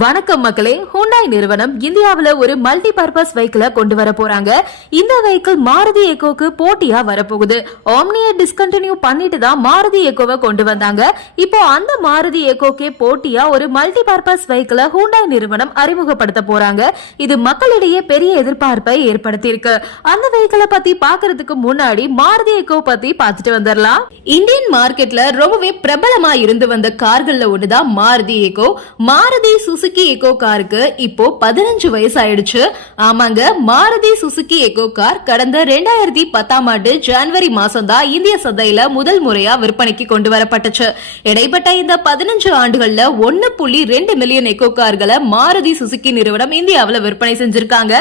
வணக்கம் மக்களே ஹூண்டாய் நிறுவனம் இந்தியாவுல ஒரு மல்டி பர்பஸ் வெஹிக்கிள கொண்டு வர போறாங்க. இந்த வெஹிக்கிள் மாருதி எக்கோக்கு போட்டியா வரப்போகுது. ஆம்னியை டிஸ்கண்டினியூ பண்ணிட்டு தான் மாருதி எக்கோவை கொண்டு வந்தாங்க. இப்போ அந்த மாருதி எக்கோக்கே போட்டியா ஒரு மல்டி பர்பஸ் வெஹிக்கிள ஹூண்டாய் நிறுவனம் அறிமுகப்படுத்த போறாங்க. இது மக்களிடையே பெரிய எதிர்பார்ப்பை ஏற்படுத்தியிருக்கு. அந்த வெஹிக்கிளை பத்தி பாக்குறதுக்கு முன்னாடி மாருதி எக்கோ பத்தி பார்த்துட்டு வந்துடலாம் இந்தியன் மார்க்கெட்ல ரொம்பவே பிரபலமா இருந்து வந்த கார்கள்ல ஒண்ணுதான் Maruti Eeco Maruti Suzuki Eeco காருக்கு இப்போ பதினஞ்சு வயசு ஆயிடுச்சு ஆமாங்க மாருதி சுசுகி எக்கோ கார் கடந்த ரெண்டாயிரத்தி பத்தாம் ஆண்டு ஜனவரி மாசம் தான் இந்திய சந்தையில முதல் முறையா விற்பனைக்கு கொண்டு வரப்பட்டுச்சு. இடைப்பட்ட இந்த பதினஞ்சு ஆண்டுகள்ல ஒன்னு புள்ளி ரெண்டு மில்லியன் எக்கோ கார்களை மாருதி சுசுகி நிறுவனம் இந்தியாவுல விற்பனை செஞ்சிருக்காங்க.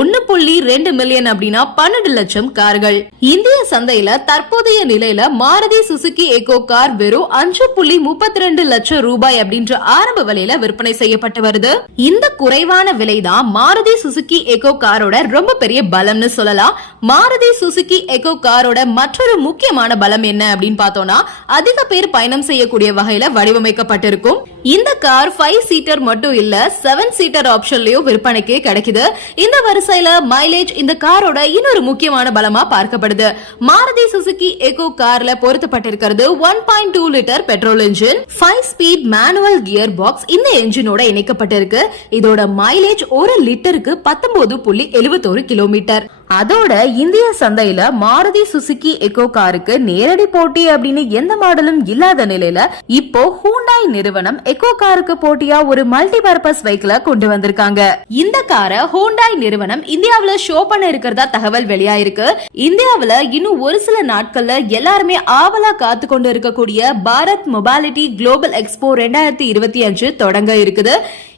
ஒன்னு புள்ளி ரெண்டு மில்லியன் அப்படின்னா பன்னெண்டு லட்சம் கார்கள். இந்திய சந்தையில தற்போதைய நிலையில மாருதி சுசுகி எக்கோ கார் வெறும் அஞ்சு புள்ளி முப்பத்தி ரெண்டு லட்சம் ரூபாய் அப்படின்ற ஆரம்ப விலையில விற்பனை செய்யப்பட்டு வருது. இந்த குறைவான விலைதான் மாருதி சுசுகி எக்கோ காரோட ரொம்ப பெரிய பலம்னு சொல்லலாம். மாருதி சுசுகி எக்கோ காரோட மற்றொரு முக்கியமான பலம் என்ன அப்படின்னு பார்த்தோம்னா அதிக பேர் பயணம் செய்யக்கூடிய வகையில வடிவமைக்கப்பட்டிருக்கும். இந்த கார் ஃபைவ் சீட்டர் மட்டும் இல்ல செவன் சீட்டர் ஆப்ஷன்லயும் விற்பனைக்கு கிடைக்குது. இந்த வரிசையில மைலேஜ் இந்த காரோட இன்னொரு முக்கியமான பலமா பார்க்கப்படுது. மாருதி சுசுகி எகோ கார்ல பொருத்தப்பட்டிருக்கிறது one point two litre petrol engine five speed manual gear box இந்த என்ஜினோட இணைக்கப்பட்டிருக்கு. இதோட மைலேஜ் ஒரு லிட்டருக்கு பத்தொன்பது புள்ளி எழுபத்தோரு கிலோமீட்டர் அதோட இந்திய சந்தையில மாருதி சுசுகி எக்கோ காருக்கு நேரடி போட்டி அப்படின்னு எந்த மாடலும் இல்லாத நிலையில இப்போ ஹூண்டாய் நிறுவனம் எக்கோ காருக்கு போட்டியா ஒரு மல்டி பர்பஸ் வெஹிக்கிள கொண்டு வந்திருக்காங்க. இந்த காரை ஹூண்டாய் நிறுவனம் இந்தியாவுல ஷோ பண்ண இருக்கிறதா தகவல் வெளியாயிருக்கு. இந்தியாவுல இன்னும் ஒரு சில நாட்கள்ல எல்லாருமே ஆவலா காத்து கொண்டு இருக்கக்கூடிய பாரத் மொபாலிட்டி குளோபல் எக்ஸ்போ ரெண்டாயிரத்தி இருபத்தி அஞ்சு தொடங்க இருக்குது.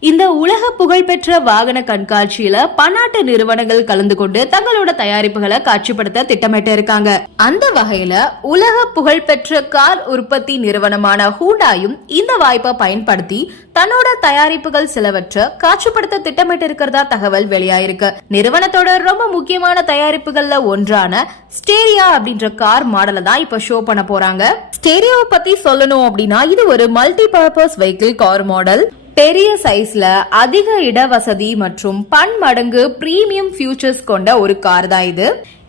இந்த உலக புகழ்பெற்ற வாகன கண்காட்சியில பன்னாட்டு நிறுவனங்கள் கலந்து கொண்டு தங்களோட தயாரிப்புகளை காட்சிப்படுத்த திட்டமிட்டு இருக்காங்க. அந்த வகையில உலக புகழ்பெற்ற கார் உற்பத்தி நிறுவனமான ஹூண்டாயும் இந்த வாய்ப்பை பயன்படுத்தி தன்னோட தயாரிப்புகள் சிலவற்றை காட்சிப்படுத்த திட்டமிட்டு இருக்கிறதா தகவல் வெளியாயிருக்கு. நிறுவனத்தோட ரொம்ப முக்கியமான தயாரிப்புகள்ல ஒன்றான ஸ்டேரியா அப்படின்ற கார் மாடலை தான் இப்ப ஷோ பண்ண போறாங்க. ஸ்டேரியோவை பத்தி சொல்லணும் அப்படின்னா இது ஒரு multi purpose vehicle car model பெரிய சைஸ்ல அதிக இடவசதி மற்றும் பன்மடங்கு பிரீமியம் ஃபியூச்சர்ஸ் கொண்ட ஒரு கார் தான் இது.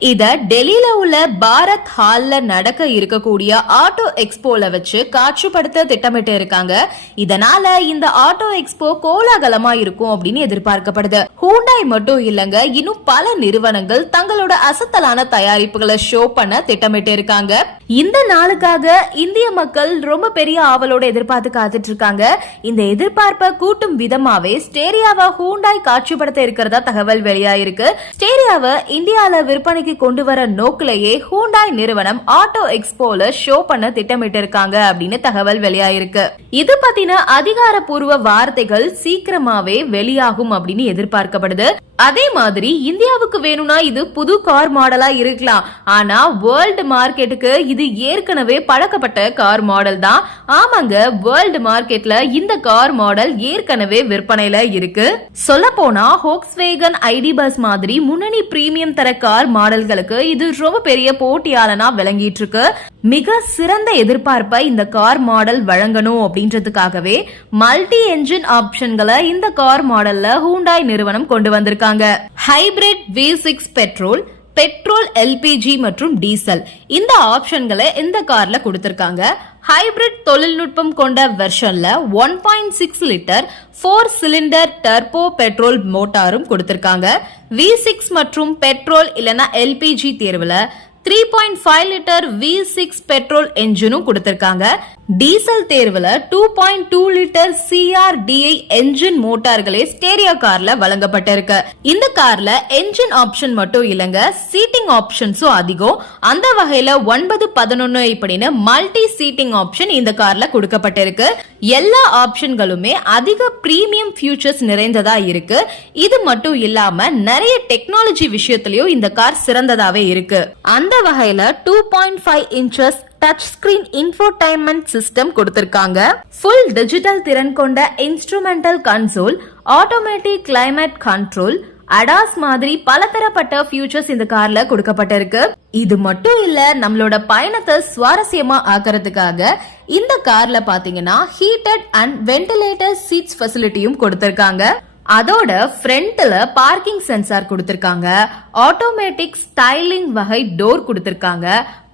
இத டெல்லியில உள்ள பாரத் ஹால்ல நடக்க இருக்கக்கூடிய ஆட்டோ எக்ஸ்போல வச்சு காட்சிப்படுத்த திட்டமிட்டு இருக்காங்க. இதனால இந்த ஆட்டோ எக்ஸ்போ கோலாகலமா இருக்கும் அப்படின்னு எதிர்பார்க்கப்படுது. ஹூண்டாய் மட்டும் இல்லங்க இன்னும் பல நிறுவனங்கள் தங்களோட அசத்தலான தயாரிப்புகளை ஷோ பண்ண திட்டமிட்டு இருக்காங்க. இந்த நாளுக்காக இந்திய மக்கள் ரொம்ப பெரிய ஆவலோட எதிர்பார்த்து காத்துட்டு இருக்காங்க. இந்த எதிர்பார்ப்பை கூட்டும் விதமாவே ஸ்டேரியாவை ஹூண்டாய் காட்சிப்படுத்த இருக்கிறதா தகவல் வெளியாயிருக்கு. ஸ்டேரியாவை இந்தியால விற்பனைக்கு கொண்டு வர நோக்கிலேயே ஹூண்டாய் நிறுவனம் ஆட்டோ எக்ஸ்போல ஷோ பண்ண திட்டமிட்டு இருக்காங்க அப்படின்னு தகவல் வெளியாயிருக்கு. இது பத்தின அதிகாரப்பூர்வ வார்த்தைகள் சீக்கிரமாவே வெளியாகும் அப்படின்னு எதிர்பார்க்கப்படுது. அதே மாதிரி இந்தியாவுக்கு வேணும்னா இது புது கார் மாடலா இருக்கலாம். ஆனா வேர்ல்டு மார்க்கெட்டுக்கு இது ஏற்கனவே பழக்கப்பட்ட கார் மாடல் தான். ஆமாங்க வேர்ல்டு மார்க்கெட்ல இந்த கார் மாடல் ஏற்கனவே விற்பனையில இருக்கு. சொல்ல போனா ஹோக்ஸ்வேகன் ஐடி பஸ் மாதிரி முன்னணி பிரீமியம் தர கார் மாடல்களுக்கு இது ரொம்ப பெரிய போட்டியாளனா விளங்கிட்டு இருக்கு. மிக சிறந்த எதிர்பார்ப்பை இந்த கார் மாடல் வழங்கணும் அப்படின்றதுக்காகவே மல்டி என்ஜின் ஆப்ஷன்களை இந்த கார் மாடல்ல ஹூண்டாய் நிறுவனம் கொண்டு வந்திருக்காங்க. Hybrid V six petrol petrol LPG மற்றும் டீசல் இந்த ஆப்ஷன்களை இந்த கார்ல கொடுத்திருக்காங்க. ஹைபிரிட் தொழில்நுட்பம் கொண்ட வெர்ஷன்ல one point six litre four cylinder turbo petrol மோட்டாரும் கொடுத்திருக்காங்க. வி சிக்ஸ் மற்றும் பெட்ரோல் இல்லைன்னா எல்பிஜி தேர்வுல three point five litre V six petrol என்ஜினும் கொடுத்துருக்காங்க. டீசல் தேர்வுல two point two litre CRDi engine மோட்டார்களே Staria கார்ல வழங்கப்பட்டிருக்கு. இந்த கார்ல என்ஜின் ஆப்ஷன் மட்டும் இல்லைங்க சீட்டிங் ஆப்ஷன்ஸும் அதிகம். அந்த வகையில ஒன்பது பதினொன்னு இப்படின்னு மல்டி சீட்டிங் ஆப்ஷன் இந்த கார்ல கொடுக்கப்பட்டிருக்கு. எல்லா ஆப்ஷன்களுமே அதிக பிரீமியம் ஃபியூச்சர்ஸ் நிறைந்ததா இருக்கு. இது மட்டும் இல்லாம நிறைய டெக்னாலஜி விஷயத்திலயும் இந்த கார் சிறந்ததாவே இருக்கு. அந்த வகையில two point five inches touch screen infotainment system கொடுத்திருக்காங்க. ஃபுல் டிஜிட்டல் திறன் கொண்ட instrumental console automatic climate control ADAS மாதிரி பலதரப்பட்ட ஃபியூச்சர்ஸ் இந்த கார்ல கொடுக்கப்பட்டிருக்கு. இது மட்டும் இல்ல நம்மளோட பயணத்தை சுவாரஸ்யமா ஆக்குறதுக்காக இந்த கார்ல பாத்தீங்கன்னா ஹீட்டட் அண்ட் வென்டிலேட்டர் சீட்ஸ் ஃபெசிலிட்டியும் கொடுத்திருக்காங்க. அதோட ஃப்ரண்ட்ல பார்க்கிங் சென்சார் கொடுத்திருக்காங்க. ஆட்டோமேட்டிக் ஸ்டைலிங் வகை டோர் கொடுத்திருக்காங்க.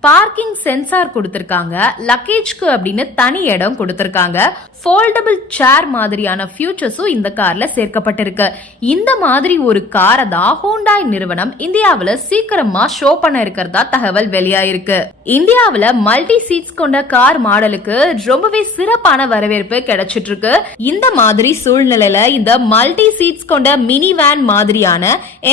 பார்க்கிங் சென்சார் கொடுத்துருக்காங்க லக்கேஜ்க்கு அப்படின்னு தனி இடம் கொடுத்துருக்காங்க. ஃபோல்டபிள் சேர் மாதிரியான ஃபியூச்சர்ஸும் இந்த கார்ல சேர்க்கப்பட்டிருக்கு. இந்த மாதிரி ஒரு காரை தான் ஹோண்டாய் நிறுவனம் இந்தியாவுல சீக்கிரமா ஷோ பண்ண இருக்கிறதா தகவல் வெளியாயிருக்கு. இந்தியாவுல மல்டி சீட்ஸ் கொண்ட கார் மாடலுக்கு ரொம்பவே சிறப்பான வரவேற்பு கிடைச்சிட்டு இருக்கு இந்த மாதிரி சூழ்நிலையில இந்த மல்டி சீட்ஸ் கொண்ட மினி வேன் மாதிரியான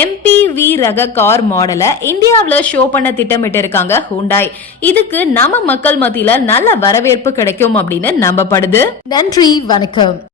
எம்பிவி ரக கார் மாடலை இந்தியாவுல ஷோ பண்ண திட்டமிட்டு இருக்காங்க ஹூண்டாய் இதுக்கு நம்ம மக்கள் மத்தியில நல்ல வரவேற்பு கிடைக்கும் அப்படின்னு நம்பப்படுது. நன்றி வணக்கம்.